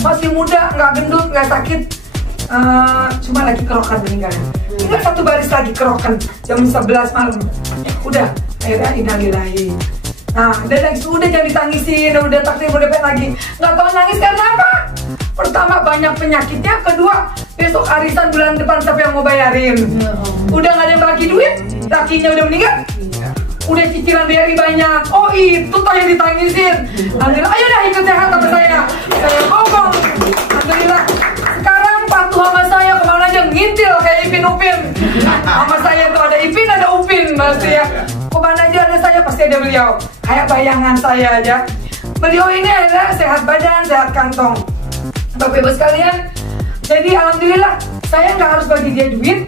Masih muda, nggak gendut, nggak sakit. Cuma lagi kerokan meninggalnya. Tinggal satu baris lagi kerokan jam 11 malam. Udah, akhirnya innalillahi. Nah, dan udah jangan ditangisin, udah takdir udah pengen lagi. Nggak tahu nangis karena apa? Pertama banyak penyakitnya, kedua besok arisan bulan depan siapa yang mau bayarin? Udah nggak ada yang bagi duit, lakinya udah meninggal. Udah cicilan BRI banyak. Oh itu toh yang ditangisin. Alhamdulillah, ayo dah ikut sehat sama saya. Saya ngomong. Alhamdulillah. Sekarang patuh sama saya kemana aja ngintil kayak Ipin Upin. Sama saya tuh ada Ipin ada Upin pasti ya. Kemana aja ada saya pasti ada beliau. Kayak bayangan saya aja. Beliau ini adalah sehat badan, sehat kantong. Bapak Ibu sekalian, jadi alhamdulillah saya nggak harus bagi dia duit,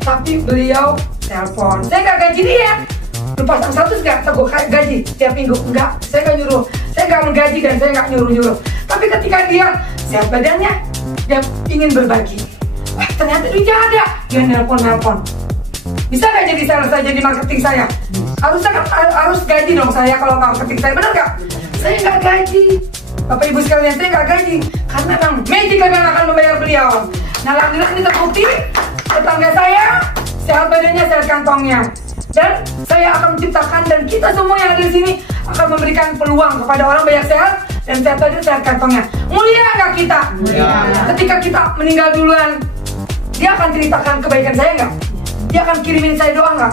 tapi beliau telepon. Saya nggak gaji dia. Lu pasang status gak? Saya gaji tiap minggu. Enggak, saya nggak nyuruh. Saya nggak menggaji dan saya nggak nyuruh-nyuruh. Tapi ketika dia sehat badannya, dia ingin berbagi. Wah ternyata duitnya ada. Dia nelpon. Bisa nggak jadi sales saya, jadi marketing saya? Harusnya kan harus gaji dong saya kalau marketing saya, benar nggak? Saya nggak gaji. Bapak Ibu sekalian, saya nggak gaji. Karena memang magic yang akan membayar beliau. Nah alhamdulillah ini terbukti. Tetangga saya sehat badannya, sehat kantongnya. Dan saya akan menciptakan dan kita semua yang ada di sini akan memberikan peluang kepada orang banyak sehat dan sehat badan, sehat kantongnya. Mulia nggak kita? Mulia. Ketika kita meninggal duluan, dia akan ceritakan kebaikan saya nggak? Dia akan kirimin saya doa nggak?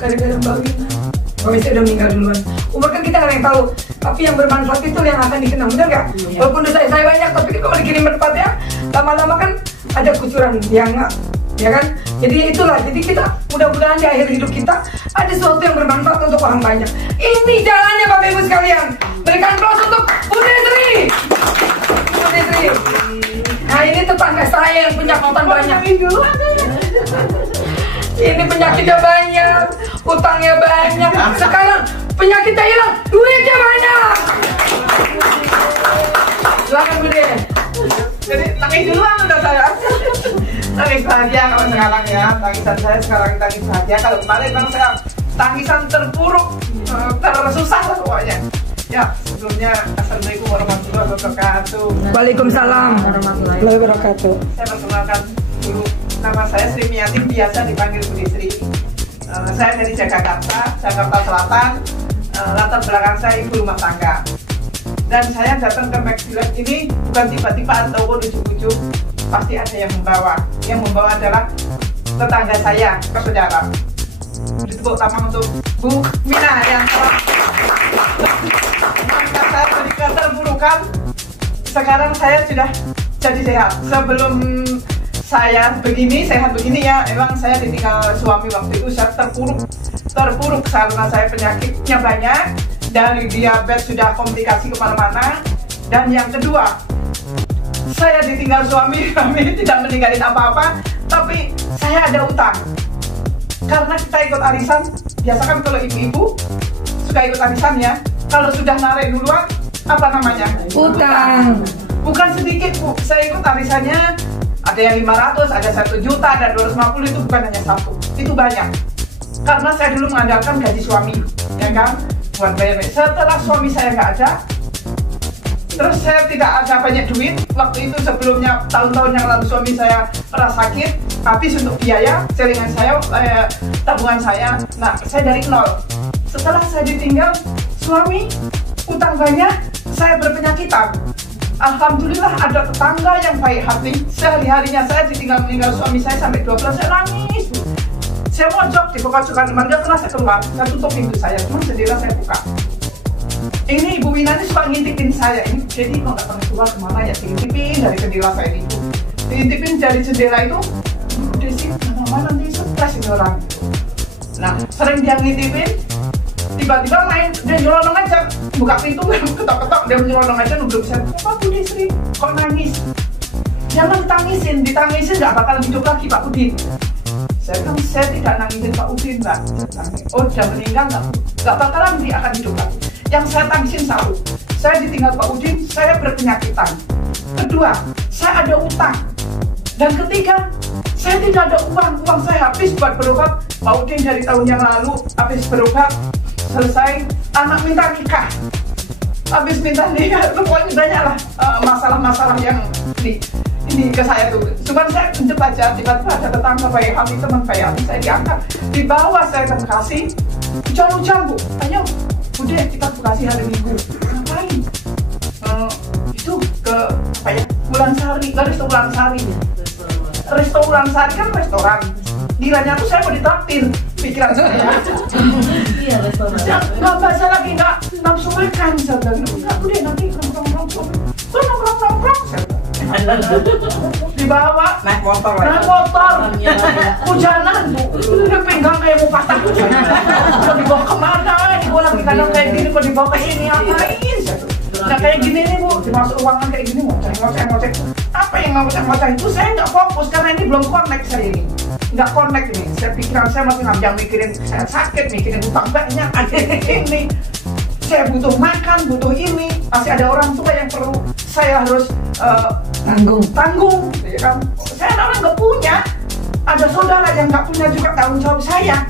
Kadang-kadang Mbak Wina, saya udah meninggal duluan. Umur kan kita nggak ada yang tahu, tapi yang bermanfaat itu yang akan dikenang, benar nggak? Walaupun dosa saya banyak, tapi kalau dikirim bermanfaat ya, lama-lama kan ada kucuran, ya nggak? Ya kan? Jadi itulah, jadi kita mudah-mudahan di akhir hidup kita ada sesuatu yang bermanfaat untuk orang banyak. Ini jalannya Bapak Ibu sekalian. Berikan aplaus untuk Budi Sri. Nah ini tetangga saya yang penyakitan banyak. Ini penyakitnya banyak, utangnya banyak. Sekarang penyakitnya hilang, duitnya banyak. Silakan Budi. Jadi nangis duluan udah saya. Tangis bahagia kalau sekarang ya, tangisan saya sekarang tangis bahagia. Kalau kemarin memang saya tangisan terpuruk, tersusah lah pokoknya. Ya, sebelumnya Assalamualaikum warahmatullahi wabarakatuh. Waalaikumsalam warahmatullahi wabarakatuh. Saya perkenalkan dulu, nama saya Sri Miati, biasa dipanggil Budi Sri. Saya dari Jakarta Selatan. Latar belakang saya ibu rumah tangga. Dan saya datang ke Maxilab ini bukan tiba-tiba ataupun ujuk-ujuk. Pasti ada yang membawa. Yang membawa adalah tetangga saya, ke saudara. Ditepuk tangan untuk Bu Mina yang telah mengangkat saya dari keterpurukan. Sekarang saya sudah jadi sehat. Sebelum saya begini, sehat begini ya, emang saya ditinggal suami waktu itu. Saya terpuruk karena saya penyakitnya banyak. Dari diabetes sudah komplikasi kemana-mana. Dan yang kedua, saya ditinggal suami, kami tidak meninggalin apa-apa, tapi saya ada utang. Karena kita ikut arisan, biasa kan kalau ibu-ibu suka ikut arisan ya, kalau sudah narik duluan, apa namanya? Utang. Bukan sedikit Bu, saya ikut arisannya, ada yang 500, ada 1 juta, ada 250, itu bukan hanya satu, itu banyak. Karena saya dulu mengandalkan gaji suami, ya kan? Buat bayar. Setelah suami saya nggak ada, terus saya tidak ada banyak duit. Waktu itu sebelumnya tahun-tahun yang lalu suami saya pernah sakit, habis untuk biaya celengan saya, tabungan saya. Nah saya dari nol. Setelah saya ditinggal suami, utang banyak, saya berpenyakitan. Alhamdulillah ada tetangga yang baik hati. Sehari-harinya saya meninggal suami saya sampai 12, saya nangis. Saya mojok di pojokan teman, dia pernah saya keluar, saya tutup pintu saya, cuma jendela saya buka. Ini Ibu Wina ini suka ngintipin saya ini, jadi kalau nggak pernah keluar kemana ya, diintipin dari jendela saya itu, diintipin dari jendela itu, Desi, mana nanti stres ini orang. Nah, sering dia ngintipin, tiba-tiba main, dia nyelonong aja, buka pintu, ketok-ketok, dia nyelonong aja, nunduk saya, apa Bu Desri, kok nangis? Jangan ditangisin nggak bakal hidup lagi Pak Udin. Saya bilang, saya tidak nangisin Pak Udin, Mbak. Oh, sudah meninggal, nggak bakalan dia akan hidup lagi. Yang saya tangisin satu, saya ditinggal Pak Udin, saya berpenyakitan. Kedua, saya ada utang. Dan ketiga, saya tidak ada uang saya habis buat berobat. Pak Udin dari tahun yang lalu habis berobat, selesai, anak minta nikah. habis minta nikah, pokoknya banyak lah masalah-masalah yang ini ke saya tuh. Cuman saya pinjam aja, tiba-tiba ada tetangga baik hati, teman baik hati, saya diangkat, dibawa saya ke Bekasi, hujan-hujan Bu, ayo udah kita ke Bekasi hari Minggu. Ngapain? Itu ke apa ya, Wulansari, ke restoran Sari. Restoran Sari kan restoran, dilanya tuh saya mau ditraktir, pikiran saya. Iya, restoran. Nggak baca lagi, nggak nafsu makan, saya bilang, nggak udah nanti nongkrong, dibawa Naik motor. hujanan Bu, udah pinggang kayak mau patah. Mau dibawa kemana? Ini gua lagi kadang kayak gini, mau dibawa ke sini ngapain? Nah kayak gini nih Bu, dimasuk ruangan kayak gini, ngoceh. Apa yang ngoceh itu saya nggak fokus karena ini belum connect saya ini. Nggak connect ini, saya pikiran saya masih ngambang mikirin saya sakit, mikirin utang banyak, ini saya butuh makan, butuh ini, masih ada orang tua yang perlu saya harus tanggung, ya kan? Saya orang nggak punya, ada saudara yang nggak punya juga tanggung jawab saya.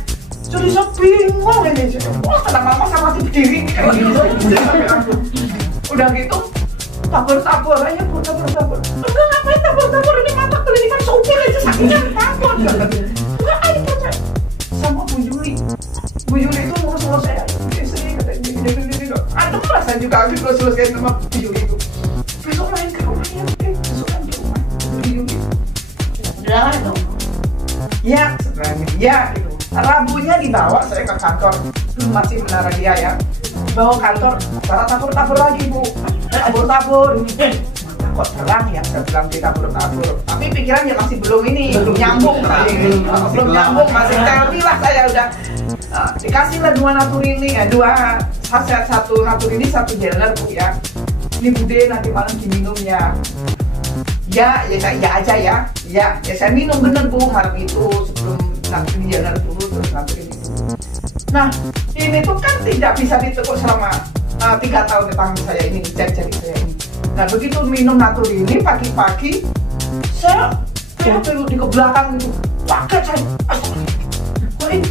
Jadi saya bingung ini, wah kadang lama saya mati berdiri kayak gini, udah gitu tabur aja Bu, tabur. Enggak ngapain tabur ini mata ini kan sopir aja sakitnya tabur. Enggak ayo percaya sama Bu Juli itu ngurus saya. Ada perasaan juga habis kalau selesai sama Bu Juli itu. Besok main ke rumahnya, besok main ke rumah Bu Juli. Udah dong. Ya, sebenarnya ya gitu. Rabunya dibawa saya ke kantor, masih Menara Dia ya. Bawa kantor, cara tabur lagi Bu. Tabur. Kok terang ya, saya bilang kita tabur. Tapi pikirannya masih belum nyambung. Belum nyambung, masih telti lah saya udah. Dikasihlah 2 naturini, 2 saset, 1 naturini, 1 jeler Bu ya. Ini bude nanti malam diminum ya. Ya saya iya aja ya. Ya saya minum bener Bu malam itu sebelum naturini jeler dulu terus naturini itu. Nah ini tuh kan tidak bisa ditekuk selama 3 tahun depan saya ini, jadi saya ini. Nah begitu minum naturini pagi-pagi saya dulu di ke belakang itu kaget saya.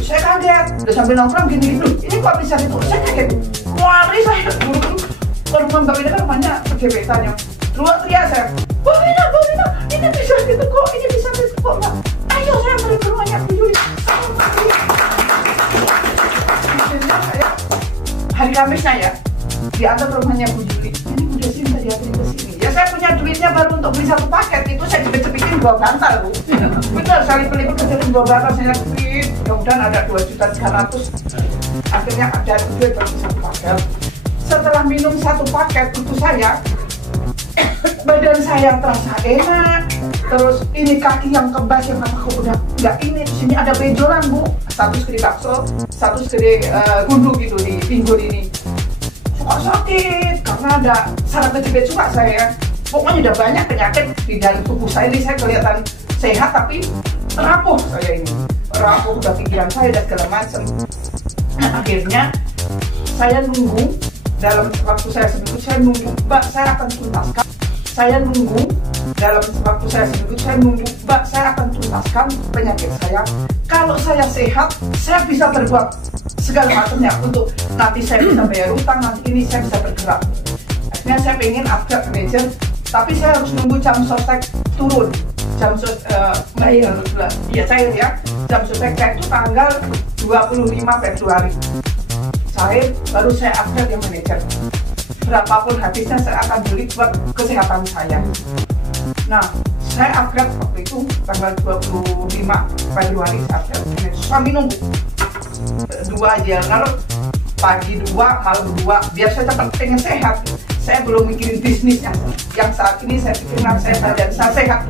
Saya kaget, udah sambil nongkrong gini dulu. Ini kok bisa itu? Saya kaget. Lari saya buru-buru ke rumah Mbak Wina, kan rumahnya pegebetannya. Teriak saya, Mbak Wina, ini bisa ditekuk, Mbak. Ayo saya balik ke rumahnya Bu Juli. Hari Kamisnya ya, diantar ke rumahnya Bu Juli. Ini udah sih minta diantarin ke sini. Ya saya punya duitnya baru untuk beli 1 paket, itu saya cepet-cepetin 2 bantal Bu. Bener, saya beli kecilin 2 bantal, saya beli. Kemudian ada 2.300.000. Akhirnya ada duit bagi 1 paket. Setelah minum 1 paket itu saya badan saya terasa enak. Terus ini kaki yang kebas yang kata udah nggak ini. Di sini ada benjolan Bu. 1 segede bakso, 1 segede gundu gitu di pinggul ini. Suka sakit karena ada saraf kejepit suka saya. Pokoknya udah banyak penyakit di dalam tubuh saya ini. Saya kelihatan sehat tapi rapuh saya ini. Rapuh udah pikiran saya dan segala macam. Nah, akhirnya saya nunggu dalam waktu saya seminggu, saya nunggu Mbak saya akan tuntaskan. Saya nunggu dalam waktu saya seminggu, saya nunggu Mbak saya akan tuntaskan penyakit saya. Kalau saya sehat, saya bisa berbuat segala macamnya untuk nanti saya bisa bayar utang, nanti ini saya bisa bergerak. Akhirnya saya pengen upgrade manajer, tapi saya harus nunggu jam sostek turun. Jam cair ya. Jam sostek saya itu tanggal 25 Februari. Cair baru saya upgrade yang manajer. Berapapun habisnya saya akan beli buat kesehatan saya. Nah, saya upgrade waktu itu tanggal 25 Februari saya upgrade. Sambil nunggu 2 jeler, pagi 2, malam 2, biar saya cepat pengen sehat. Saya belum mikirin bisnisnya. Yang saat ini saya pikirkan saya badan saya sehat,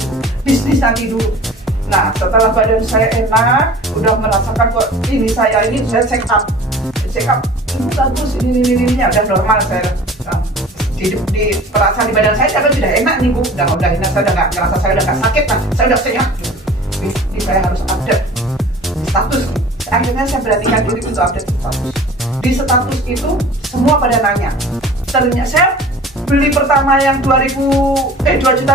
bisnis nanti dulu. Nah, setelah badan saya enak, udah merasakan kok ini saya check up, ini bagus, ini udah normal saya. Di perasaan di badan saya sudah enak nih Bu, udah enak, saya udah nggak ngerasa saya udah nggak sakit, nah, saya udah sehat. Jadi saya harus update status. Akhirnya saya beranikan diri untuk update status. Di status itu semua pada nanya. Ternyata saya beli pertama yang 2.300.000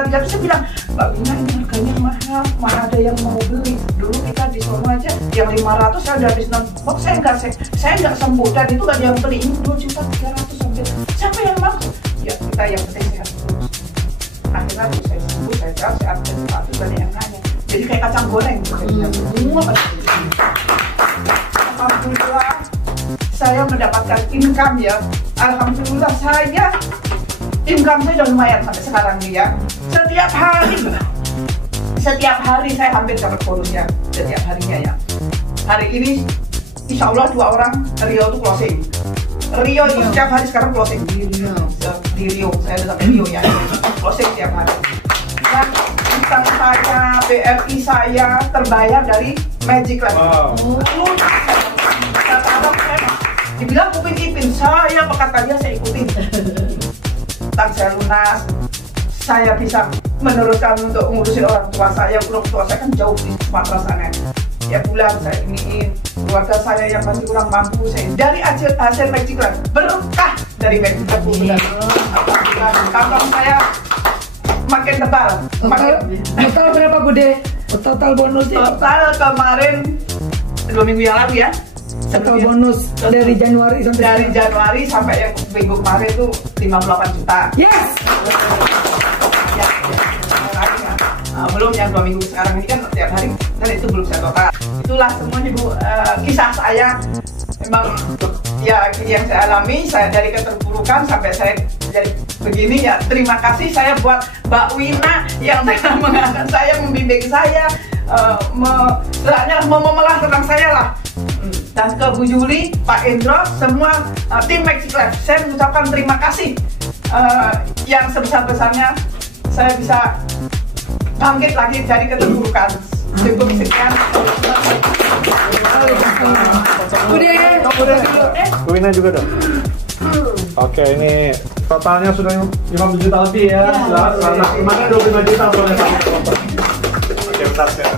saya bilang, Mbak Wina ini harganya mahal, mana ada yang mau beli. Dulu kita di sono aja yang 500 saya udah habis 6. Kok saya nggak sembuh dan itu nggak ada yang beli. Ini 2.300.000 sampai siapa yang mau udah yang penting sehat terus. Akhirnya tuh saya sembuh, saya sehat, saya update sepatu, banyak yang nanya. Jadi kayak kacang goreng gitu, semua pada alhamdulillah saya mendapatkan income ya. Alhamdulillah saya income saya udah lumayan sampai sekarang nih ya. Setiap hari saya hampir dapat bonus ya, setiap harinya ya. Hari ini insya Allah 2 orang Rio tuh closing. Rio itu setiap hari sekarang closing di Rio, saya udah sampai Rio ya, closing setiap hari. Dan utang saya, BRI saya terbayar dari Magic Land. Kata orang saya dibilang Upin Ipin, saya kata dia saya ikutin. Utang saya lunas, saya bisa meneruskan untuk ngurusin orang tua saya. Orang tua saya kan jauh di Sumatera sana. Ya bulan saya iniin keluarga saya yang masih kurang mampu, saya dari hasil Magic Land berkah dari Magic Land. Kantong saya makin tebal. Total berapa Bude? Total bonusnya? Total kemarin 2 minggu yang lalu ya. Total bonus dari Januari sampai yang minggu kemarin tuh 58 juta. Yes. Belum yang 2 minggu sekarang ini kan setiap hari kan itu belum saya total. Itulah semuanya Bu, kisah saya memang ya yang saya alami, saya dari keterpurukan sampai saya jadi begini ya. Terima kasih saya buat Mbak Wina yang telah mengangkat saya, membimbing saya, memelah tentang saya lah. Dan ke Bu Juli, Pak Indro, semua tim Magic Land, saya mengucapkan terima kasih yang sebesar-besarnya saya bisa bangkit lagi dari keterpurukan. Cukup sekian. Bu Wina juga dong. Oke, ini totalnya sudah 50 juta lebih ya. Gimana 25 juta soalnya. Oke, bentar ya.